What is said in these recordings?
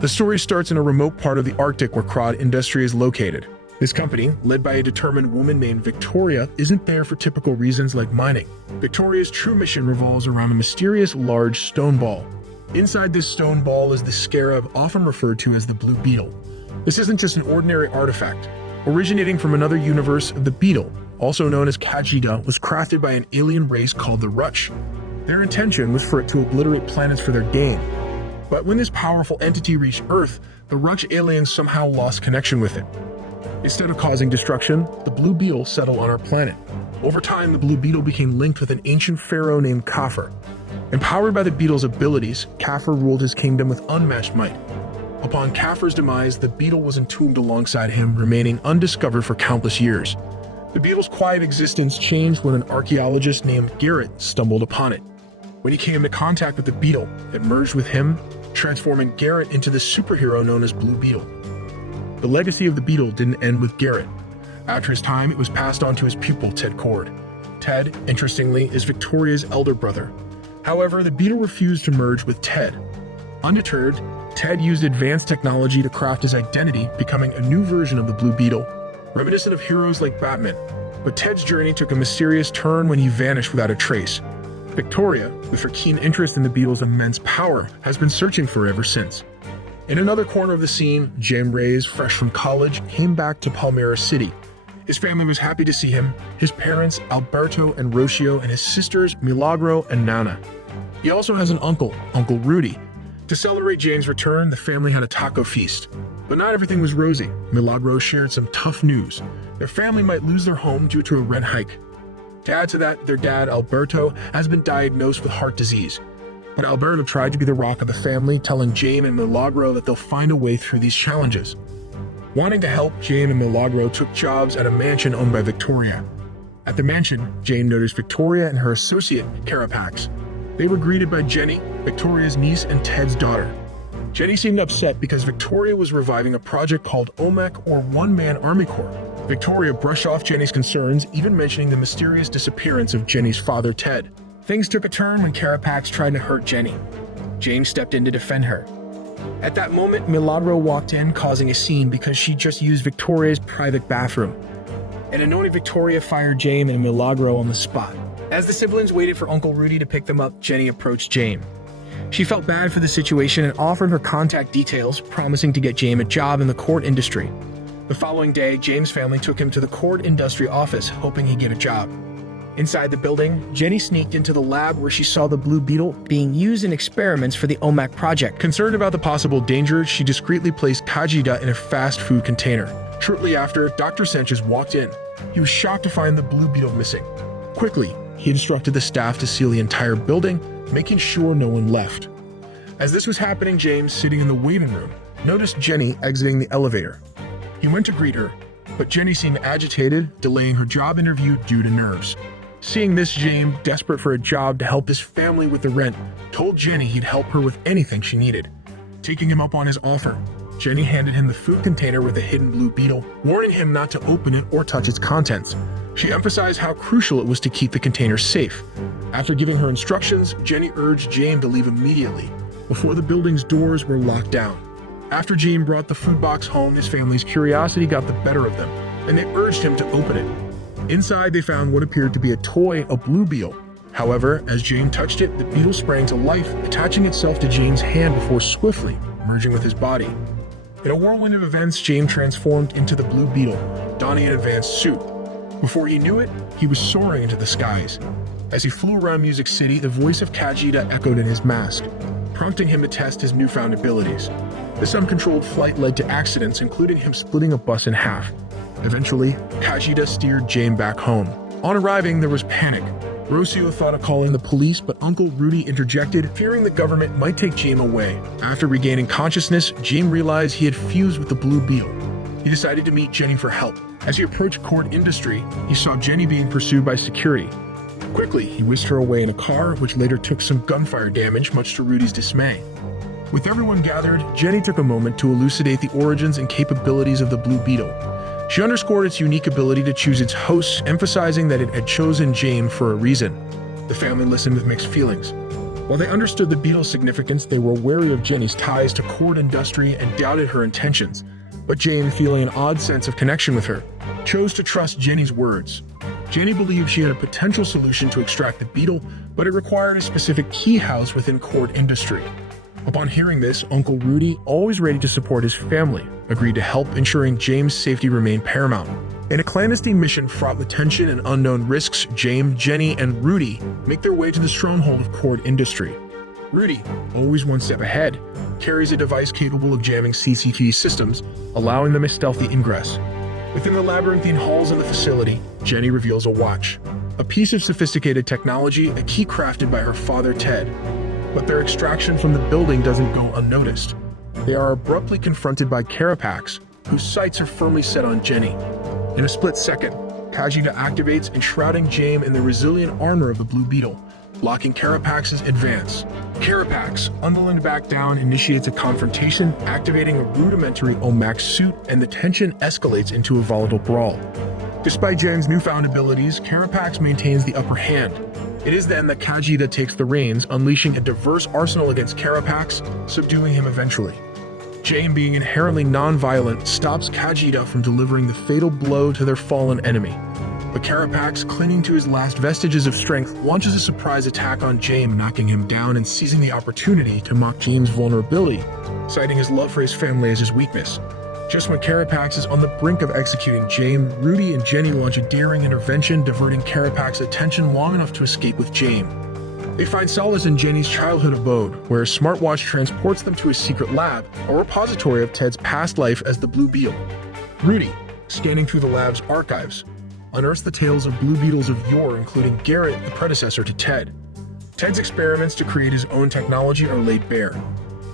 The story starts in a remote part of the Arctic where Crod Industry is located. This company, led by a determined woman named Victoria, isn't there for typical reasons like mining. Victoria's true mission revolves around a mysterious large stone ball. Inside this stone ball is the scarab often referred to as the Blue Beetle. This isn't just an ordinary artifact. Originating from another universe, the Beetle, also known as Khajiit, was crafted by an alien race called the Rutch. Their intention was for it to obliterate planets for their gain. But when this powerful entity reached Earth, the Rutch aliens somehow lost connection with it. Instead of causing destruction, the Blue Beetle settled on our planet. Over time, the Blue Beetle became linked with an ancient pharaoh named Khafre. Empowered by the Beetle's abilities, Khafre ruled his kingdom with unmatched might. Upon Khafre's demise, the Beetle was entombed alongside him, remaining undiscovered for countless years. The Beetle's quiet existence changed when an archaeologist named Garrett stumbled upon it. When he came into contact with the Beetle, it merged with him, transforming Garrett into the superhero known as Blue Beetle. The legacy of the Beetle didn't end with Garrett. After his time, it was passed on to his pupil, Ted Cord. Ted, interestingly, is Victoria's elder brother. However, the Beetle refused to merge with Ted. Undeterred, Ted used advanced technology to craft his identity, becoming a new version of the Blue Beetle, reminiscent of heroes like Batman. But Ted's journey took a mysterious turn when he vanished without a trace. Victoria, with her keen interest in the Beetle's immense power, has been searching for it ever since. In another corner of the scene, James Reyes, fresh from college, came back to Palmyra City. His family was happy to see him, his parents, Alberto and Rocio, and his sisters, Milagro and Nana. He also has an uncle, Uncle Rudy. To celebrate James' return, the family had a taco feast. But not everything was rosy. Milagro shared some tough news. Their family might lose their home due to a rent hike. To add to that, their dad, Alberto, has been diagnosed with heart disease. But Alberto tried to be the rock of the family, telling James and Milagro that they'll find a way through these challenges. Wanting to help, James and Milagro took jobs at a mansion owned by Victoria. At the mansion, James noticed Victoria and her associate, Carapax. They were greeted by Jenny, Victoria's niece and Ted's daughter. Jenny seemed upset because Victoria was reviving a project called OMAC, or One Man Army Corps. Victoria brushed off Jenny's concerns, even mentioning the mysterious disappearance of Jenny's father, Ted. Things took a turn when Carapax tried to hurt Jenny. James stepped in to defend her. At that moment, Milagro walked in, causing a scene because she just used Victoria's private bathroom. An annoyed Victoria fired James and Milagro on the spot. As the siblings waited for Uncle Rudy to pick them up, Jenny approached James. She felt bad for the situation and offered her contact details, promising to get James a job in the cord industry. The following day, James' family took him to the cord industry office, hoping he'd get a job. Inside the building, Jenny sneaked into the lab where she saw the Blue Beetle being used in experiments for the OMAC project. Concerned about the possible danger, she discreetly placed Khajiit in a fast food container. Shortly after, Dr. Sanchez walked in. He was shocked to find the Blue Beetle missing. Quickly, he instructed the staff to seal the entire building, making sure no one left. As this was happening, James, sitting in the waiting room, noticed Jenny exiting the elevator. He went to greet her, but Jenny seemed agitated, delaying her job interview due to nerves. Seeing this, James, desperate for a job to help his family with the rent, told Jenny he'd help her with anything she needed. Taking him up on his offer, Jenny handed him the food container with a hidden Blue Beetle, warning him not to open it or touch its contents. She emphasized how crucial it was to keep the container safe. After giving her instructions, Jenny urged James to leave immediately, before the building's doors were locked down. After James brought the food box home, his family's curiosity got the better of them, and they urged him to open it. Inside, they found what appeared to be a toy, a Blue Beetle. However, as James touched it, the beetle sprang to life, attaching itself to James' hand before swiftly merging with his body. In a whirlwind of events, James transformed into the Blue Beetle, donning an advanced suit. Before he knew it, he was soaring into the skies. As he flew around Music City, the voice of Khajiit echoed in his mask, prompting him to test his newfound abilities. This uncontrolled flight led to accidents, including him splitting a bus in half. Eventually, Khajiit steered James back home. On arriving, there was panic. Rocio thought of calling the police, but Uncle Rudy interjected, fearing the government might take James away. After regaining consciousness, James realized he had fused with the Blue Beetle. He decided to meet Jenny for help. As he approached Cord Industry, he saw Jenny being pursued by security. Quickly, he whisked her away in a car, which later took some gunfire damage, much to Rudy's dismay. With everyone gathered, Jenny took a moment to elucidate the origins and capabilities of the Blue Beetle. She underscored its unique ability to choose its hosts, emphasizing that it had chosen James for a reason. The family listened with mixed feelings. While they understood the Beetle's significance, they were wary of Jenny's ties to Cord Industry and doubted her intentions. But Jane, feeling an odd sense of connection with her, chose to trust Jenny's words. Jenny believed she had a potential solution to extract the Beetle, but it required a specific key house within Cord Industry. Upon hearing this, Uncle Rudy, always ready to support his family, agreed to help, ensuring James' safety remained paramount. In a clandestine mission fraught with tension and unknown risks, James, Jenny, and Rudy make their way to the stronghold of Cord Industry. Rudy, always one step ahead, carries a device capable of jamming CCTV systems, allowing them a stealthy ingress. Within the labyrinthine halls of the facility, Jenny reveals a watch, a piece of sophisticated technology, a key crafted by her father Ted. But their extraction from the building doesn't go unnoticed. They are abruptly confronted by Carapax, whose sights are firmly set on Jenny. In a split second, Kajita activates, enshrouding James in the resilient armor of the Blue Beetle, blocking Carapax's advance. Carapax, unwilling to back down, initiates a confrontation, activating a rudimentary Omax suit, and the tension escalates into a volatile brawl. Despite James' newfound abilities, Carapax maintains the upper hand. It is then that Kajita takes the reins, unleashing a diverse arsenal against Carapax, subduing him eventually. James, being inherently non-violent, stops Kajita from delivering the fatal blow to their fallen enemy. But Carapax, clinging to his last vestiges of strength, launches a surprise attack on James, knocking him down and seizing the opportunity to mock James' vulnerability, citing his love for his family as his weakness. Just when Carapax is on the brink of executing James, Rudy and Jenny launch a daring intervention, diverting Carapax's attention long enough to escape with James. They find solace in Jenny's childhood abode, where a smartwatch transports them to a secret lab, a repository of Ted's past life as the Blue Beetle. Rudy, scanning through the lab's archives, unearths the tales of Blue Beetles of yore, including Garrett, the predecessor to Ted. Ted's experiments to create his own technology are laid bare.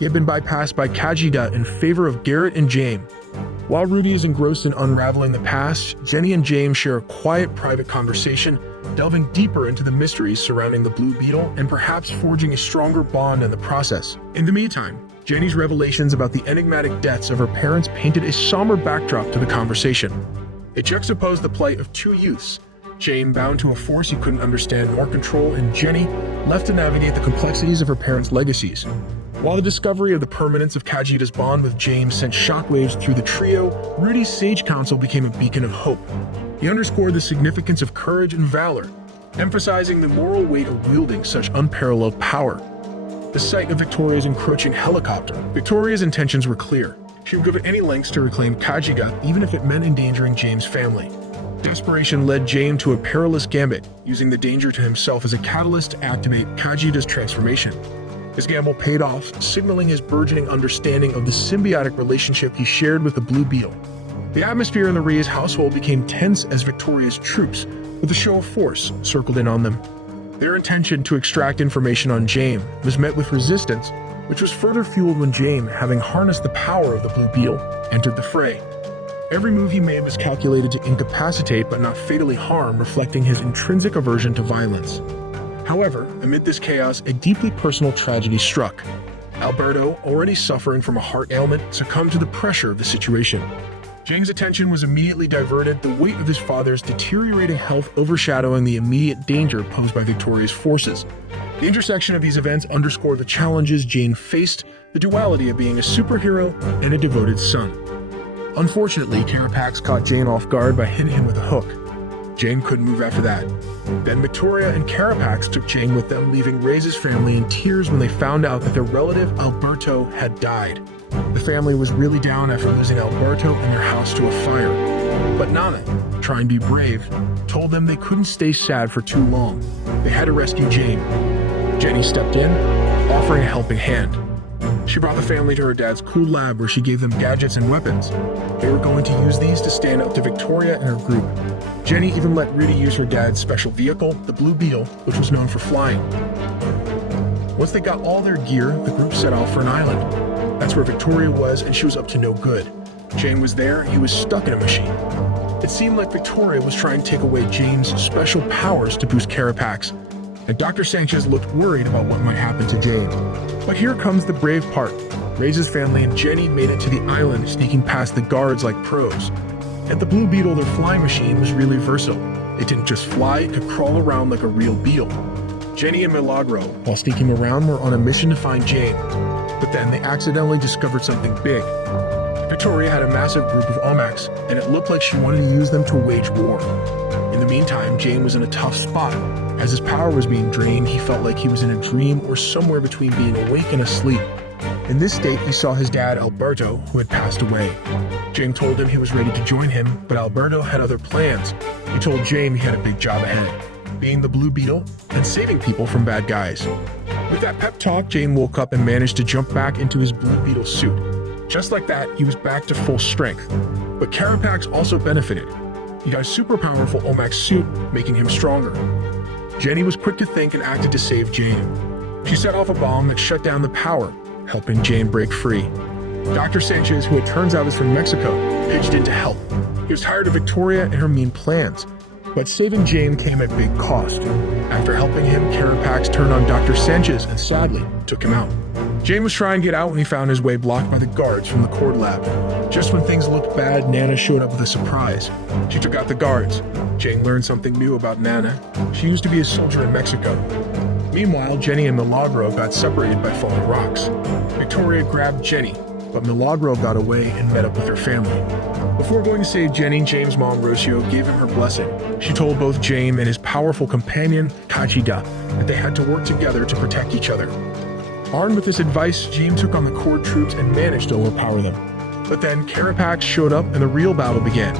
He had been bypassed by Kajita in favor of Garrett and James. While Rudy is engrossed in unraveling the past, Jenny and James share a quiet, private conversation, delving deeper into the mysteries surrounding the Blue Beetle and perhaps forging a stronger bond in the process. In the meantime, Jenny's revelations about the enigmatic deaths of her parents painted a somber backdrop to the conversation. It juxtaposed the plight of two youths, James bound to a force he couldn't understand nor control, and Jenny left to navigate the complexities of her parents' legacies. While the discovery of the permanence of Kajita's bond with James sent shockwaves through the trio, Rudy's sage counsel became a beacon of hope. He underscored the significance of courage and valor, emphasizing the moral weight of wielding such unparalleled power. The sight of Victoria's encroaching helicopter. Victoria's intentions were clear. She would go to any lengths to reclaim Kajita, even if it meant endangering James' family. Desperation led James to a perilous gambit, using the danger to himself as a catalyst to activate Kajita's transformation. His gamble paid off, signaling his burgeoning understanding of the symbiotic relationship he shared with the Blue Beetle. The atmosphere in the Reyes household became tense as Victoria's troops, with a show of force, circled in on them. Their intention to extract information on James was met with resistance, which was further fueled when James, having harnessed the power of the Blue Beetle, entered the fray. Every move he made was calculated to incapacitate but not fatally harm, reflecting his intrinsic aversion to violence. However, amid this chaos, a deeply personal tragedy struck. Alberto, already suffering from a heart ailment, succumbed to the pressure of the situation. James' attention was immediately diverted, the weight of his father's deteriorating health overshadowing the immediate danger posed by Victoria's forces. The intersection of these events underscored the challenges James faced, the duality of being a superhero and a devoted son. Unfortunately, Carapax caught James off guard by hitting him with a hook. James couldn't move after that. Then Victoria and Carapax took James with them, leaving Reyes' family in tears when they found out that their relative Alberto had died. The family was really down after losing Alberto and their house to a fire. But Nana, trying to be brave, told them they couldn't stay sad for too long. They had to rescue James. Jenny stepped in, offering a helping hand. She brought the family to her dad's cool lab where she gave them gadgets and weapons. They were going to use these to stand up to Victoria and her group. Jenny even let Rudy use her dad's special vehicle, the Blue Beetle, which was known for flying. Once they got all their gear, the group set off for an island. That's where Victoria was, and she was up to no good. James was there, he was stuck in a machine. It seemed like Victoria was trying to take away James' special powers to boost Carapax, and Dr. Sanchez looked worried about what might happen to James. But here comes the brave part. Reyes' family and Jenny made it to the island, sneaking past the guards like pros. At the Blue Beetle, their flying machine was really versatile. It didn't just fly, it could crawl around like a real beetle. Jenny and Milagro, while sneaking around, were on a mission to find Jane. But then they accidentally discovered something big. Victoria had a massive group of Olmecs, and it looked like she wanted to use them to wage war. In the meantime, Jane was in a tough spot. As his power was being drained, he felt like he was in a dream or somewhere between being awake and asleep. In this state, he saw his dad, Alberto, who had passed away. Jane told him he was ready to join him, but Alberto had other plans. He told Jane he had a big job ahead, being the Blue Beetle and saving people from bad guys. With that pep talk, Jane woke up and managed to jump back into his Blue Beetle suit. Just like that, he was back to full strength. But Carapax also benefited. He got a super powerful Olmec suit, making him stronger. Jenny was quick to think and acted to save Jane. She set off a bomb that shut down the power, helping Jane break free. Dr. Sanchez, who it turns out is from Mexico, pitched in to help. He was tired of Victoria and her mean plans. But saving Jane came at big cost. After helping him, Carapax turned on Dr. Sanchez and sadly took him out. Jane was trying to get out when he found his way blocked by the guards from the Cord Lab. Just when things looked bad, Nana showed up with a surprise. She took out the guards. Jane learned something new about Nana. She used to be a soldier in Mexico. Meanwhile, Jenny and Milagro got separated by falling rocks. Victoria grabbed Jenny, but Milagro got away and met up with her family. Before going to save Jenny, Jane's mom, Rocio, gave him her blessing. She told both James and his powerful companion, Kachida, that they had to work together to protect each other. Armed with this advice, James took on the Cord troops and managed to overpower them. But then Carapax showed up and the real battle began.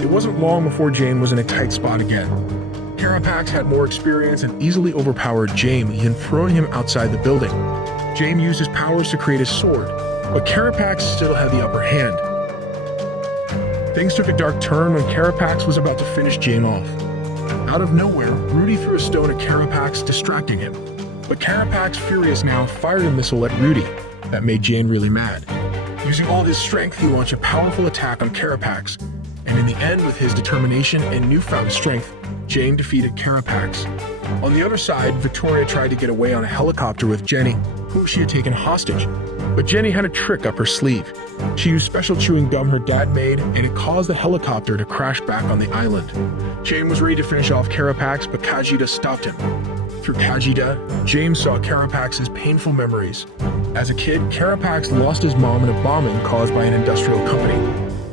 It wasn't long before James was in a tight spot again. Carapax had more experience and easily overpowered James, even throwing him outside the building. James used his powers to create a sword, but Carapax still had the upper hand. Things took a dark turn when Carapax was about to finish James off. Out of nowhere, Rudy threw a stone at Carapax, distracting him. But Carapax, furious now, fired a missile at Rudy. That made Jane really mad. Using all his strength, he launched a powerful attack on Carapax. And in the end, with his determination and newfound strength, Jane defeated Carapax. On the other side, Victoria tried to get away on a helicopter with Jenny, who she had taken hostage. But Jenny had a trick up her sleeve. She used special chewing gum her dad made, and it caused the helicopter to crash back on the island. Jane was ready to finish off Carapax, but Kajida stopped him. Through Kajida, James saw Carapax's painful memories. As a kid, Carapax lost his mom in a bombing caused by an industrial company.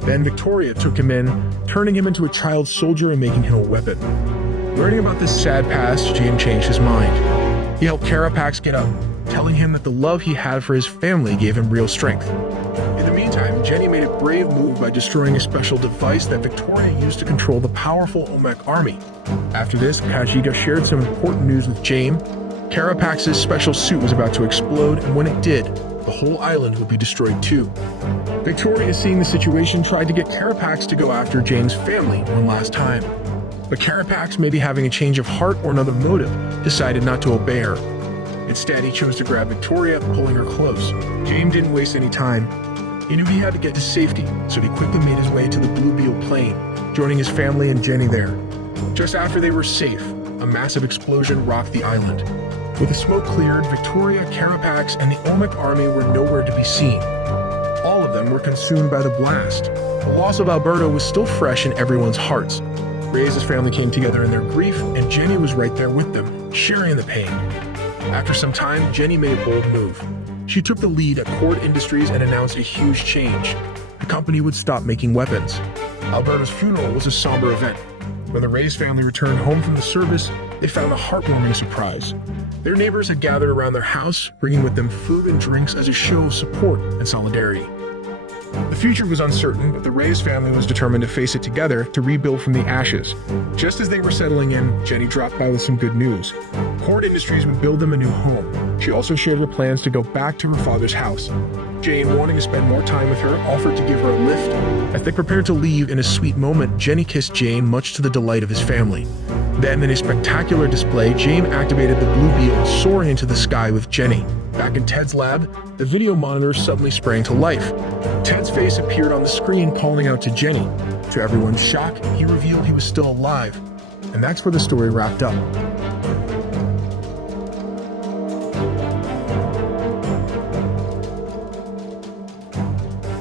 Then Victoria took him in, turning him into a child soldier and making him a weapon. Learning about this sad past, James changed his mind. He helped Carapax get up, telling him that the love he had for his family gave him real strength. In the meantime, Jenny made a brave move by destroying a special device that Victoria used to control the powerful Olmec army. After this, Kajida shared some important news with James. Carapax's special suit was about to explode, and when it did, the whole island would be destroyed too. Victoria, seeing the situation, tried to get Carapax to go after James' family one last time. But Carapax, maybe having a change of heart or another motive, decided not to obey her. Instead, he chose to grab Victoria, pulling her close. James didn't waste any time. He knew he had to get to safety, so he quickly made his way to the Blue Beetle plane, joining his family and Jenny there. Just after they were safe, a massive explosion rocked the island. With the smoke cleared, Victoria, Carapax, and the Olmec army were nowhere to be seen. All of them were consumed by the blast. The loss of Alberto was still fresh in everyone's hearts. Reyes' family came together in their grief, and Jenny was right there with them, sharing the pain. After some time, Jenny made a bold move. She took the lead at Cord Industries and announced a huge change. The company would stop making weapons. Alberto's funeral was a somber event. When the Reyes family returned home from the service, they found a heartwarming surprise. Their neighbors had gathered around their house, bringing with them food and drinks as a show of support and solidarity. The future was uncertain, but the Reyes family was determined to face it together to rebuild from the ashes. Just as they were settling in, Jenny dropped by with some good news. Cord Industries would build them a new home. She also shared her plans to go back to her father's house. Jane, wanting to spend more time with her, offered to give her a lift. As they prepared to leave, in a sweet moment, Jenny kissed Jane, much to the delight of his family. Then, in a spectacular display, Jane activated the Blue Beetle, soaring into the sky with Jenny. Back in Ted's lab, the video monitor suddenly sprang to life. Ted's face appeared on the screen, calling out to Jenny. To everyone's shock, he revealed he was still alive. And that's where the story wrapped up.